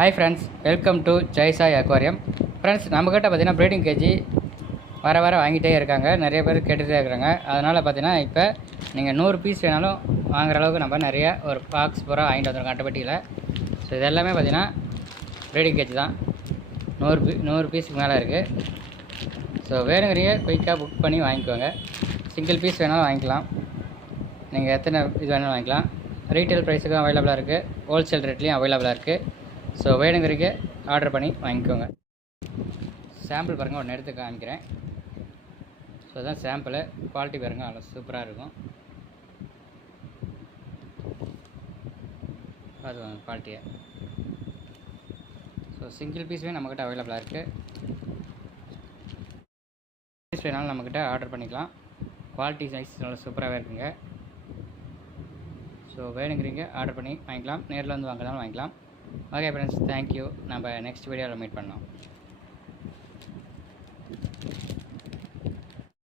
Hi friends, welcome to Jaisai aquarium. Friends, நம்மக்கிட்ட பார்த்தீங்கன்னா breeding KG வர வாங்கிட்டே இருக்காங்க. நிறைய பேர் கேட்டுகிட்டே இருக்கிறாங்க. அதனால் பார்த்தீங்கன்னா இப்போ நீங்கள் 100 பீஸ் வேணாலும் வாங்குற அளவுக்கு நம்ம நிறைய ஒரு பாக்ஸ் பூரா வாங்கிட்டு வந்துருக்கோம் அட்டைப்பட்டியில். ஸோ இது எல்லாமே பார்த்தீங்கன்னா ப்ரீடிங் கேஜி தான். 100 பீஸுக்கு மேலே இருக்குது. ஸோ வேணுங்கிறீங்க குயிக்காக புக் பண்ணி வாங்கிக்கோங்க. சிங்கிள் பீஸ் வேணாலும் வாங்கிக்கலாம். நீங்கள் எத்தனை இது வேணாலும் வாங்கிக்கலாம். ரீட்டைல் ப்ரைஸுக்கும் அவைலபிளாக இருக்குது, ஹோல்சேல் ரேட்லேயும் அவைலபிளாக இருக்குது. ஸோ வேணுங்கிறீங்க ஆர்டர் பண்ணி வாங்கிக்கோங்க. சாம்பிள் பாருங்கள், ஒன்று எடுத்து காமிக்கிறேன். ஸோ அதுதான் சாம்பிள். குவாலிட்டி பாருங்கள், அவ்வளோ சூப்பராக இருக்கும். அது குவாலிட்டியை. ஸோ சிங்கிள் பீஸுமே நம்மக்கிட்ட அவைலபிளாக இருக்குது. பீஸ் வேணாலும் நம்மக்கிட்ட ஆர்டர் பண்ணிக்கலாம். குவாலிட்டி சைஸ் நல்லா சூப்பராகவே இருக்குங்க. ஸோ வேணுங்கிறீங்க ஆர்டர் பண்ணி வாங்கிக்கலாம். நேரில் வந்து வாங்கினாலும் வாங்கிக்கலாம். Okay friends, thank you. நம்ம நெக்ஸ்ட் வீடியோவில் மீட் பண்ணோம்.